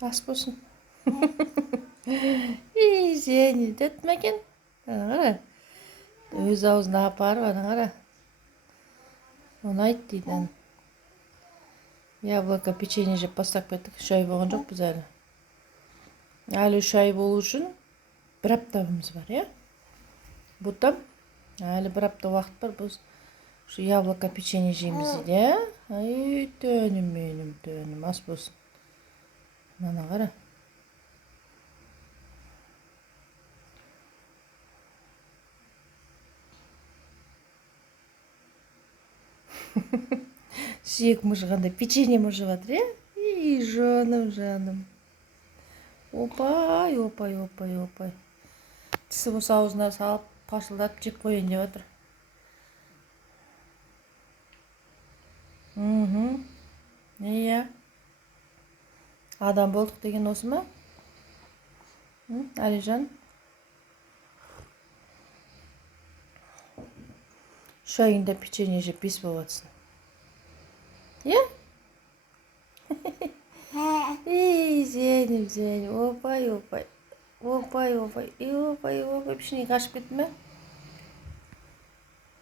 Ас болсын. Сені детме екен. Ана қара. Өз аузына апарып, ана қара. Оны айт дейді. Яблоко, печенье жеп бастап кеттік. 3 ай болған жоқ біз әлі. Әлі 3 ай болу үшін 1 аптабымыз бар, иә? Бұтам әлі 1 апта уақыт бар. Біз şu яблоко, печенье жейміз дейді, иә? Ай, төнім менің, төнім. Ас болсын. Ана қара. Сүйек мұжығанда печенье мұжып жатыр, иә? Ей, жаным, жаным. Опай, опай, опай, опай. Тісі болса аузына салып, пашылдатып жеп қойын деп отыр. Иә. Адам болдық деген осы ма? Әлижан? 3 айында печенье жеп 5 болып жатсың. Иә? Ей, зейнім, зейнім. Опай, опай. Опай, опай. Опай, опай. Пішіне қашып кетті ме?